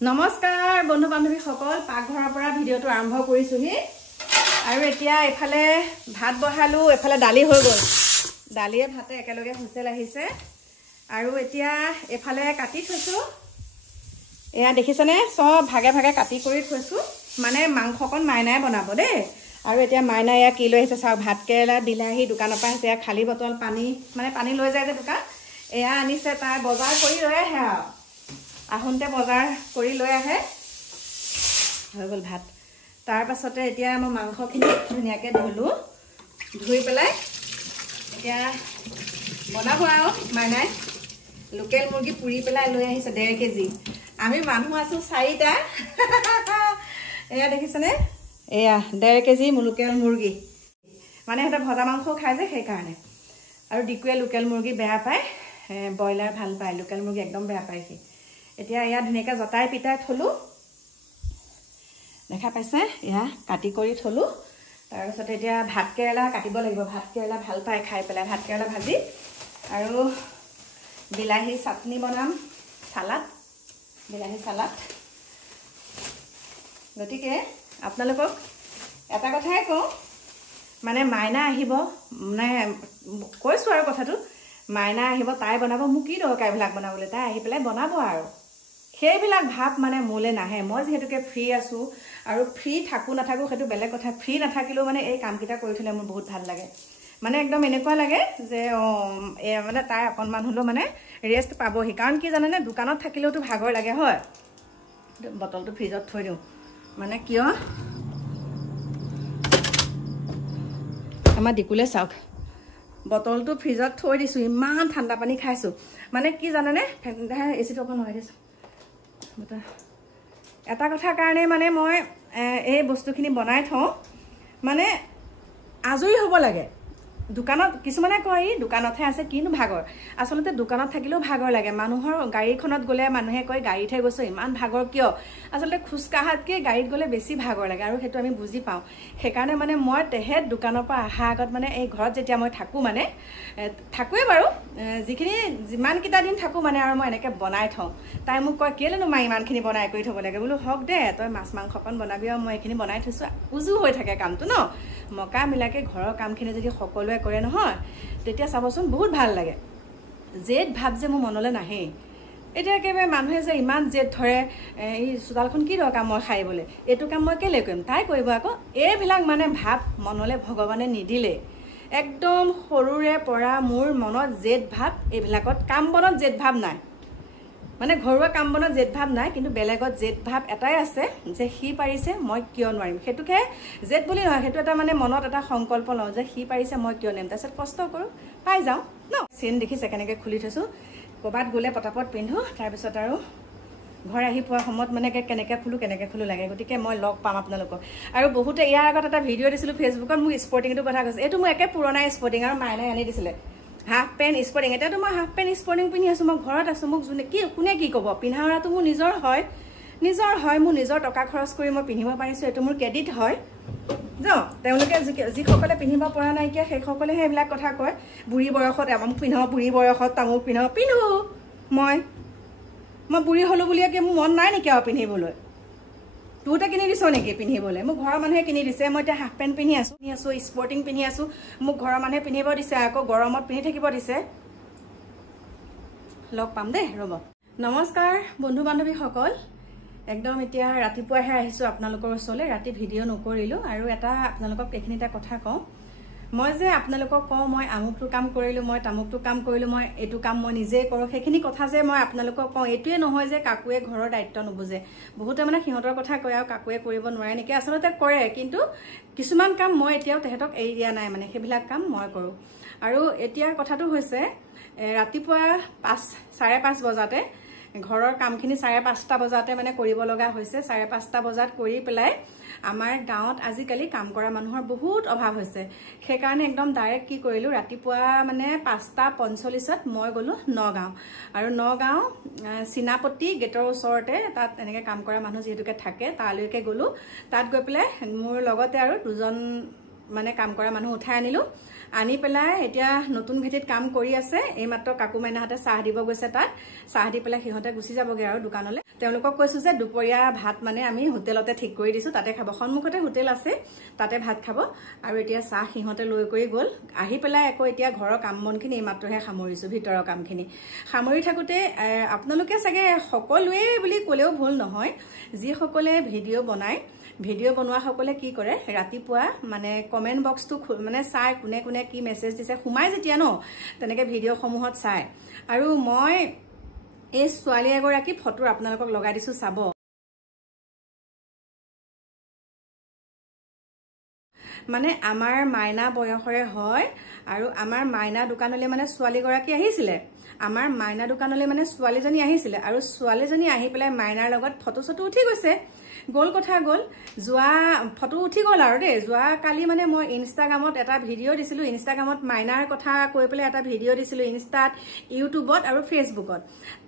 নমস্কাৰ বন্ধু বান্ধৱী সকল পাকঘৰৰ পৰা ভিডিওটো আৰম্ভ কৰিছোহি আৰু এতিয়া এফালে ভাত বহালো এফালে দালি হৈ গ'ল দালিয়ে ভাতে একেলগে হুইছেল আহিছে আৰু এতিয়া এফালে কাটি থৈছো এয়া দেখিছনে সব ভাগে ভাগে কাটি কৰি থৈছো মানে মাংসকন মাইনাই বনাব দে আৰু এতিয়া মাইনাই কি লৈ আহিছে চাওক ভাত কেৰেলা বিলাহী দোকানৰ পৰা আহিছে খালি বটল পানী মানে পানী লৈ যায় যে দোকান এয়া আনিছে তাই বজাৰ কৰি লৈ আহে আহোঁতে বজাৰ কৰি লৈ আহে হৈ গ'ল ভাত তাৰ পাছতে এতিয়া মই মাংসখিনি ধুনীয়াকৈ ধুলো ধুই পেলাই এতিয়া বনাব আৰু মাইনাই লোকেল মুৰ্গী পুৰি পেলাই লৈ আহিছে 1.5 কেজি আমি মানুহ আছো 4টা এয়া দেখিছেনে এয়া 1.5 কেজি লোকেল মুৰ্গী মানে এটা ভজা মাংস খাই যে সেই কাৰণে আৰু ডিকুৱে লোকেল মুৰ্গী বেয়া পায় ব্ৰইলাৰ ভাল পায় লোকেল মুৰ্গী একদম বেয়া পায় সি এতিয়া ইয়া ধুনীয়াকৈ জটাই পিটাই থলো দেখা পাইছে ইয়া কাটি কৰি থলো তাৰ পিছত এতিয়া ভাত কেৰেলা কাটিব লাগিব ভাত কেৰেলা ভাল পায় খাই পেলাই ভাত কেৰেলা ভাজি আৰু বিলাহী চাটনি বনাম সালাড বিলাহী সালাড গতিকে আপোনালোকক এটা কথাই কওঁ মানে মাইনা আহিব মানে কৈছো আৰু কথাটো মাইনা আহিব তাই বনাব মোক কি দৰকাৰ এইবিলাক বনাবলৈ তাই আহি পেলাই বনাব আৰু সেইবিলাক ভাব মানে মোলে নাহে মই যেহেতুকে ফ্ৰী আছো আৰু ফ্ৰী থাকো নাথাকো সেইটো বেলেগ কথা ফ্ৰী নাথাকিলেও মানে এই কামকেইটা কৰি থলে মোৰ বহুত ভাল লাগে মানে একদম এনেকুৱা লাগে যে মানে তাই অকণমান হলেও মানে ৰেষ্ট পাবহি কাৰণ কি জানেনে দোকানত থাকিলেওতো ভাগৰ লাগে হয় বটলটো ফ্ৰিজত থৈ দিওঁ মানে কিয় আমাৰ ডিকুলে চাওক বটলটো ফ্ৰিজত থৈ দিছো ইমান ঠাণ্ডা পানী খাইছো মানে কি জানেনে এচিটো অকণ লগাই দিছো এটা কথা কাৰণে মানে মই এই বস্তুখিনি বনাই থওঁ মানে আজৰি হ'ব লাগে দোকানত কিছুমানে কয় দোকানতহে আছে কিনো ভাগৰ আচলতে দোকানত থাকিলেও ভাগৰ লাগে মানুহৰ গাড়ীখনত গ'লে মানুহে কয় গাড়ীতহে গৈছো ইমান ভাগৰ কিয় আচলতে খোজকাঢ়াতকে গাড়ীত গ'লে বেছি ভাগৰ লাগে আৰু সেইটো আমি বুজি পাওঁ সেইকাৰণে মানে মই তেহেত দোকানৰ পৰা অহা আগত মানে এই ঘৰত যেতিয়া মই থাকোঁ মানে থাকোৱে বাৰু যিমানকেইটা দিন থাকোঁ মানে আৰু মই এনেকৈ বনাই থওঁ তাই মোক কয় কেলেনো মা ইমানখিনি বনাই কৰি থ'ব লাগে বোলো হওক দে তই মাছ মাংসকণ বনাবি আৰু মই এইখিনি বনাই থৈছোঁ উজু হৈ থাকে কামটো ন মকা মিলাকে ঘৰৰ কামখিনি যদি সকলোৱে কৰে নহয় তেতিয়া চাবচোন বহুত ভাল লাগে জেদ ভাব যে মোৰ মনলৈ নাহে এতিয়া একেবাৰে মানুহে যে ইমান জেদ ধৰে এই চোতালখন কি দৰকাৰ মই খাইবলৈ এইটো কাম মই কেলে কৰিম তাই কৰিব আকৌ এইবিলাক মানে ভাব মনলৈ ভগৱানে নিদিলে একদম সৰুৰে পৰা মোৰ মনত জেদ ভাব এইবিলাকত কাম বনত জেদ ভাব নাই মানে ঘৰুৱা কাম বনত জেদ ভাব নাই কিন্তু বেলেগত জেদ ভাব এটাই আছে যে সি পাৰিছে মই কিয় নোৱাৰিম সেইটোকে জেদ বুলি নহয় সেইটো এটা মানে মনত এটা সংকল্প লওঁ যে সি পাৰিছে মই কিয় নোৱাৰিম তাৰপিছত কষ্ট কৰোঁ পাই যাওঁ ন চেইন দেখিছে কেনেকৈ খুলি থৈছোঁ ক'ৰবাত গ'লে পটাপট পিন্ধো তাৰপিছত আৰু ঘৰ আহি পোৱাৰ সময়ত মানে কেনেকৈ খোলো লাগে গতিকে মই লগ পাম আপোনালোকক আৰু বহুতে ইয়াৰ আগত এটা ভিডিঅ' দিছিলোঁ ফেচবুকত মোক স্পৰ্টিংটোৰ কথা কৈছে এইটো মোৰ একে পুৰণা স্পৰ্টিং আৰু মাইনাই আনি দিছিলে হাফ পেণ্ট স্পৰ্টিং এতিয়াতো মই হাফ পেণ্ট স্পৰ্টিং পিন্ধি আছোঁ মই ঘৰত আছোঁ মোক কোনে কি ক'ব পিন্ধা উৰাটো মোৰ নিজৰ হয় মোৰ নিজৰ টকা খৰচ কৰি মই পিন্ধিব পাৰিছোঁ এইটো মোৰ ক্ৰেডিট হয় ন তেওঁলোকে যিসকলে পিন্ধিব পৰা নাইকিয়া সেইসকলেহে এইবিলাক কথা কয় বুঢ়ী বয়সত আমুক পিন্ধাওঁ বুঢ়ী বয়সত তামুক পিন্ধো মই বুঢ়ী হ'লো বুলিয়ে কি মোৰ মন নাই নেকি আৰু পিন্ধিবলৈ তোতে কিনি দিছ নেকি পিন্ধিবলৈ মোক ঘৰৰ মানুহে কিনি দিছে মই এতিয়া হাফ পেণ্ট পিন্ধি আছোঁ স্পৰ্টিং পিন্ধি আছোঁ মোক ঘৰৰ মানুহে পিন্ধিব দিছে আকৌ গৰমত পিন্ধি থাকিব দিছে লগ পাম দেই ৰ'ব নমস্কাৰ বন্ধু বান্ধৱীসকল একদম এতিয়া ৰাতিপুৱাহে আহিছোঁ আপোনালোকৰ ওচৰলৈ ৰাতি ভিডিঅ' নকৰিলোঁ আৰু এটা আপোনালোকক এইখিনিটা কথা কওঁ মই যে আপোনালোকক কওঁ মই আমুকটো কাম কৰিলোঁ মই তামুকটো কাম কৰিলোঁ মই এইটো কাম মই নিজেই কৰোঁ সেইখিনি কথা যে মই আপোনালোকক কওঁ এইটোৱে নহয় যে কাকোৱে ঘৰৰ দায়িত্ব নুবুজে বহুতে মানে সিহঁতৰ কথা কয় আৰু কাকোৱে কৰিব নোৱাৰে নেকি আচলতে কৰে কিন্তু কিছুমান কাম মই এতিয়াও তেহেঁতক এৰি দিয়া নাই মানে সেইবিলাক কাম মই কৰোঁ আৰু এতিয়া কথাটো হৈছে ৰাতিপুৱা 5:30 বজাতে ঘৰৰ কামখিনি 5:30 বজাতে মানে কৰিব লগা হৈছে 5:30 বজাত কৰি পেলাই আমাৰ গাঁৱত আজিকালি কাম কৰা মানুহৰ বহুত অভাৱ হৈছে সেইকাৰণে একদম ডাইৰেক্ট কি কৰিলোঁ ৰাতিপুৱা মানে 5:45ত মই গ'লোঁ নগাঁও আৰু নগাঁও চিনাপতি গেটৰ ওচৰতে তাত এনেকৈ কাম কৰা মানুহ যিহেতুকে থাকে তালৈকে গ'লোঁ তাত গৈ পেলাই মোৰ লগতে আৰু দুজন মানে কাম কৰা মানুহ উঠাই আনিলোঁ আনি পেলাই এতিয়া নতুন ভেটিত কাম কৰি আছে এইমাত্ৰ কাকু মাইনাহঁতে চাহ দিব গৈছে তাত চাহ দি পেলাই সিহঁতে গুচি যাবগে আৰু দোকানলৈ তেওঁলোকক কৈছো যে দুপৰীয়া ভাত মানে আমি হোটেলতে ঠিক কৰি দিছো তাতে খাব সন্মুখতে হোটেল আছে তাতে ভাত খাব আৰু এতিয়া চাহ সিহঁতে লৈ কৰি গ'ল আহি পেলাই আকৌ এতিয়া ঘৰৰ কাম বনখিনি এইমাত্ৰহে সামৰিছো ভিতৰৰ কামখিনি সামৰি থাকোতে আপোনালোকে চাগে সকলোৱে বুলি ক'লেও ভুল নহয় যিসকলে ভিডিঅ' বনোৱা সকলে কি কৰে ৰাতিপুৱা মানে কমেন্ট বক্সটো মানে চাই কোনে কোনে কি মেছেজ দিছে সোমাই যেতিয়া ন তেনেকে ভিডিঅ' সমূহত চাই আৰু মই এই ছোৱালী এগৰাকী ফটো আপোনালোকক লগাই দিছো চাব মানে আমাৰ মাইনা বয়সৰে হয় আৰু আমাৰ মাইনা দোকানলৈ মানে ছোৱালী গৰাকী আহিছিলে আমাৰ মাইনা দোকানলৈ মানে ছোৱালীজনী আহিছিলে আৰু ছোৱালীজনী আহি পেলাই মাইনাৰ লগত ফটো চটো উঠি গৈছে গোল কথা গোল যোৱা ফটো উঠি গ'ল আৰু দেই যোৱা কালি মানে মই ইনষ্টাগ্ৰামত এটা ভিডিঅ' দিছিলো ইনষ্টাগ্ৰামত মাইনাৰ কথা কৈ পেলাই এটা ভিডিঅ' দিছিলো ইনষ্টাত ইউটিউবত আৰু ফেচবুকত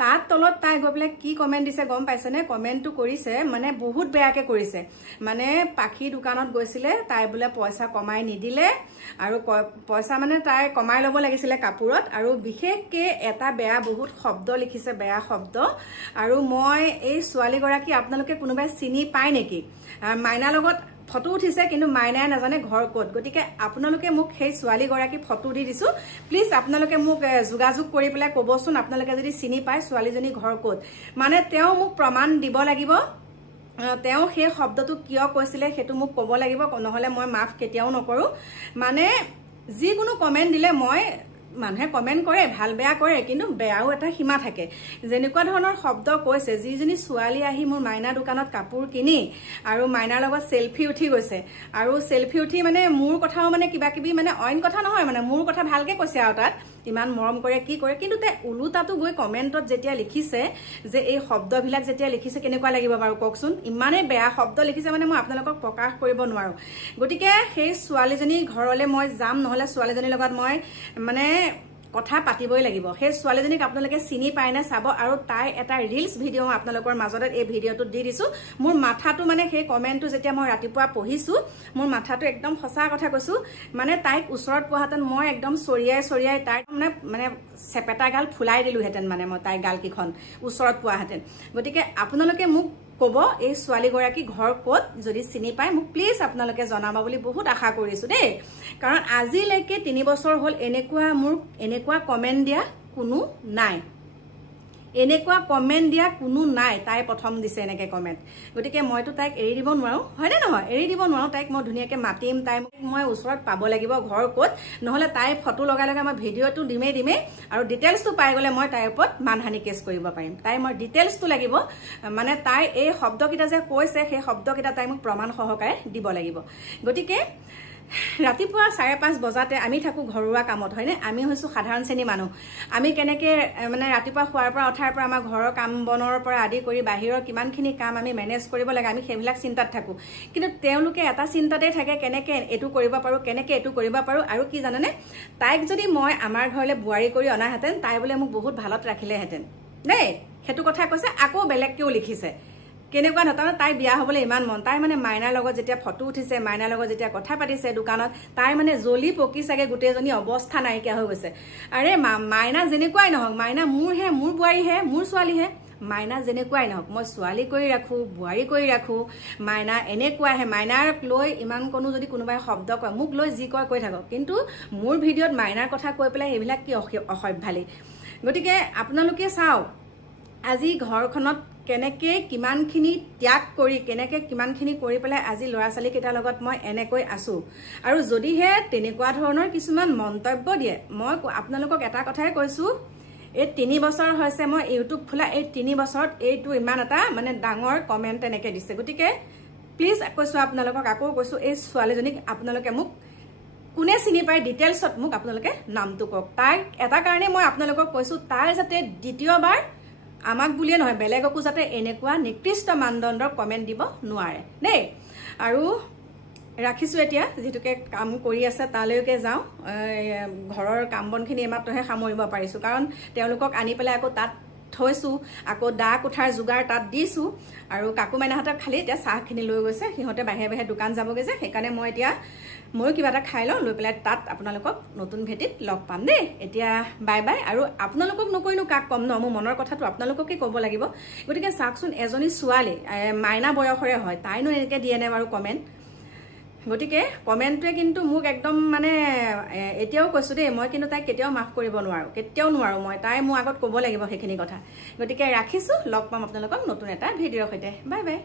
তাত তলত তাই গৈ পেলাই কি কমেণ্ট দিছে গম পাইছেনে কমেণ্টটো কৰিছে মানে বহুত বেয়াকে কৰিছে মানে পাখি দোকানত গৈছিলে তাই বোলে পইচা কমাই নিদিলে আৰু পইচা মানে তাই কমাই ল'ব লাগিছিলে কাপোৰত আৰু বিশেষকে এটা বেয়া বহুত শব্দ লিখিছে বেয়া শব্দ আৰু মই এই ছোৱালীগৰাকী আপোনালোকে কোনোবাই চিনি পায় নেকি মাইনাৰ লগত ফটো উঠিছে কিন্তু মাইনাই নাজানে ঘৰ ক'ত গতিকে আপোনালোকে মোক সেই ছোৱালীগৰাকী ফটো দি দিছো প্লিজ আপোনালোকে মোক যোগাযোগ কৰি পেলাই ক'বচোন আপোনালোকে যদি চিনি পায় ছোৱালীজনী ঘৰ ক'ত মানে তেওঁ মোক প্ৰমাণ দিব লাগিব তেওঁ সেই শব্দটো কিয় কৈছিলে সেইটো মোক ক'ব লাগিব নহলে মই মাফ কেতিয়াও নকৰো মানে যিকোনো কমেন্ট দিলে মই মানুহে কমেন্ট কৰে ভাল বেয়া কৰে কিন্তু বেয়াও এটা সীমা থাকে যেনেকুৱা ধৰণৰ শব্দ কৈছে যিজনী ছোৱালী আহি মোৰ মাইনা দোকানত কাপোৰ কিনি আৰু মাইনাৰ লগত সেলফি উঠি গৈছে আৰু সেলফি উঠি মানে মোৰ কথাও মানে কিবা কিবি মানে অইন কথা নহয় মানে মোৰ কথা ভালকে কৈছে আৰু তাত ইমান মৰম কৰে কি কৰে কিন্তু তে উলুটাটো গৈ কমেন্টত যেতিয়া লিখিছে যে এই শব্দবিলাক যেতিয়া লিখিছে কেনেকুৱা লাগিব বাৰু কওকচোন ইমানে বেয়া শব্দ লিখিছে মানে মই আপোনালোকক প্ৰকাশ কৰিব নোৱাৰো গতিকে সেই ছোৱালীজনী ঘৰলৈ মই যাম নহলে ছোৱালীজনীৰ লগত মই মানে কথা পাতিবই লাগিব সেই ছোৱালীজনীক আপোনালোকে চিনি পায় না চাব আৰু তাই এটা ৰিলস ভিডিঅ' আপোনালোকৰ মাজত এই ভিডিঅ'টো দি দিছো মোৰ মাথাটো মানে সেই কমেন্টটো যেতিয়া মই ৰাতিপুৱা পঢ়িছো মোৰ মাথাটো একদম সঁচা কথা কৈছো মানে তাইক ওচৰত পোৱাহেঁতেন মই একদম চৰিয়াই তাই মানে চেপেটা গাল ফুলাই দিলোহেঁতেন মানে মই তাই গাল কিখন ওচৰত পোৱাহেঁতেন গতিকে আপোনালোকে মোক ক'ব এই ছোৱালীগৰাকী ঘৰ ক'ত যদি চিনি পায় মোক প্লিজ আপোনালোকে জনাব বুলি বহুত আশা কৰিছো দেই কাৰণ আজিলৈকে 3 বছৰ হ'ল এনেকুৱা কমেন্ট দিয়া কোনো নাই এনেকুৱা কমেন্ট দিয়া কোনো নাই তাই প্ৰথম দিছে এনেকে কমেন্ট গতিকে মইতো তাইক এৰি দিব নোৱাৰো হয় নে নহয় এৰি দিব নোৱাৰো তাইক মই ধুনীয়াকে মাতিম তাই মই ওচৰত পাব লাগিব ঘৰ ক'ত নহলে তাই ফটো লগাই লগাই মই ভিডিঅ'টো দিমে আৰু ডিটেইলছটো পাই গলে মই তাইৰ ওপৰত মানহানি কেছ কৰিব পাৰিম তাই মই ডিটেইলছটো লাগিব মানে তাই এই শব্দকিটা যে কৈছে সেই শব্দকিটা তাই মোক প্ৰমাণ সহকাৰে দিব লাগিব গতিকে ৰাতিপুৱা 5:30 বজাতে আমি থাকো ঘৰুৱা কামত হয়নে আমি হৈছো সাধাৰণ শ্ৰেণী মানুহ আমি কেনেকে মানে ৰাতিপুৱা খোৱাৰ পৰা উঠাৰ পৰা আমাৰ ঘৰৰ কাম বনৰ পৰা আদি কৰি বাহিৰৰ কিমানখিনি কাম আমি মেনেজ কৰিব লাগে আমি সেইবিলাক চিন্তাত থাকো কিন্তু তেওঁলোকে এটা চিন্তাতে থাকে কেনেকে এটু কৰিব পাৰো কেনেকে এটু কৰিব পাৰো আৰু কি জানেনে তাইক যদি মই আমাৰ ঘৰলে বুৱাৰী কৰি অনাহেঁতেন তাই বোলে মোক বহুত ভালত ৰাখিলেহেঁতেন দেই সেইটো কথা কৈছে আকৌ বেলেগকেও লিখিছে কেনেকুৱা ধৰণৰ তাই বিয়া হ'বলৈ ইমান মন তাই মানে মাইনাৰ লগত যেতিয়া ফটো উঠিছে মাইনাৰ লগত যেতিয়া কথা পাতিছে দোকানত তাই মানে জ্বলি পকি চাগে গোটেইজনী অৱস্থা নাইকিয়া হৈ গৈছে আৰে মাইনা যেনেকুৱাই নহওক মাইনা মোৰ বোৱাৰীহে মোৰ ছোৱালীহে মাইনা যেনেকুৱাই নহওক মই ছোৱালী কৰি ৰাখো বুৱাৰী কৰি ৰাখো মাইনা এনেকুৱাহে মাইনাৰ লৈ ইমান কোনো যদি কোনোবাই শব্দ কয় মোক লৈ যি কয় কৈ থাকক কিন্তু মোৰ ভিডিঅ'ত মাইনাৰ কথা কৈ পেলাই এইবিলাক কি অসভ্যালি গতিকে আপোনালোকে চাওক আজি ঘৰখনত কেনেকে কিমানখিনি ত্যাগ কৰি কেনেকে কিমানখিনি কৰি পেলাই আজি ল'ৰা ছোৱালী কেইটাৰ লগত মই এনেকৈ আছো আৰু যদিহে তেনেকুৱা ধৰণৰ কিছুমান মন্তব্য দিয়ে মই আপোনালোকক এটা কথাই কৈছো এই 3 বছৰ হৈছে মই ইউটিউব খোলা এই 3 বছৰত এইটো ইমান এটা মানে ডাঙৰ কমেন্ট এনেকে দিছে গতিকে প্লিজ কৈছো আপোনালোকক আকৌ কৈছো এই ছোৱালীজনীক আপোনালোকে মোক কোনে চিনি পায় ডিটেইলছত মোক আপোনালোকে নামটো কওক তাই এটা কাৰণে মই আপোনালোকক কৈছো তাই যাতে দ্বিতীয়বাৰ আমাক বুলিয়ে নহয় বেলেগকো যাতে এনেকুৱা নিকৃষ্ট মানদণ্ডৰ কমেন্ট দিব নোৱাৰে দেই আৰু ৰাখিছো এতিয়া যেতুকে কাম কৰি আছে তালৈকে যাও ঘৰৰ কাম বনখিনি এমাত্ৰহে সামৰিব পাৰিছো কাৰণ তেওঁলোকক আনি পেলাই আকৌ তাত থৈছোঁ আকৌ দা কোঠাৰ যোগাৰ তাত দিছোঁ আৰু কাকু মাইনাহঁতক খালি এতিয়া চাহখিনি লৈ গৈছে সিহঁতে বাহিৰে বাহিৰে দোকান যাবগৈ যে সেইকাৰণে মই এতিয়া ময়ো কিবা এটা খাই লওঁ লৈ পেলাই তাত আপোনালোকক নতুন ভেটিত লগ পাম দেই এতিয়া বাই বাই আৰু আপোনালোকক নকৈনো কাক কম ন মোৰ মনৰ কথাটো আপোনালোককে ক'ব লাগিব গতিকে চাওকচোন এজনী ছোৱালী মাইনা বয়সৰে হয় তাইনো এনেকৈ দিয়ে নে বাৰু কমেণ্ট গতিকে কমেণ্টটোৱে কিন্তু মোক একদম মানে এতিয়াও কৈছোঁ দেই মই কিন্তু তাইক কেতিয়াও মাফ কৰিব নোৱাৰোঁ কেতিয়াও নোৱাৰোঁ মই তাই মোৰ আগত ক'ব লাগিব সেইখিনি কথা গতিকে ৰাখিছোঁ লগ পাম আপোনালোকক নতুন এটা ভিডিঅ'ৰ সৈতে বাই বাই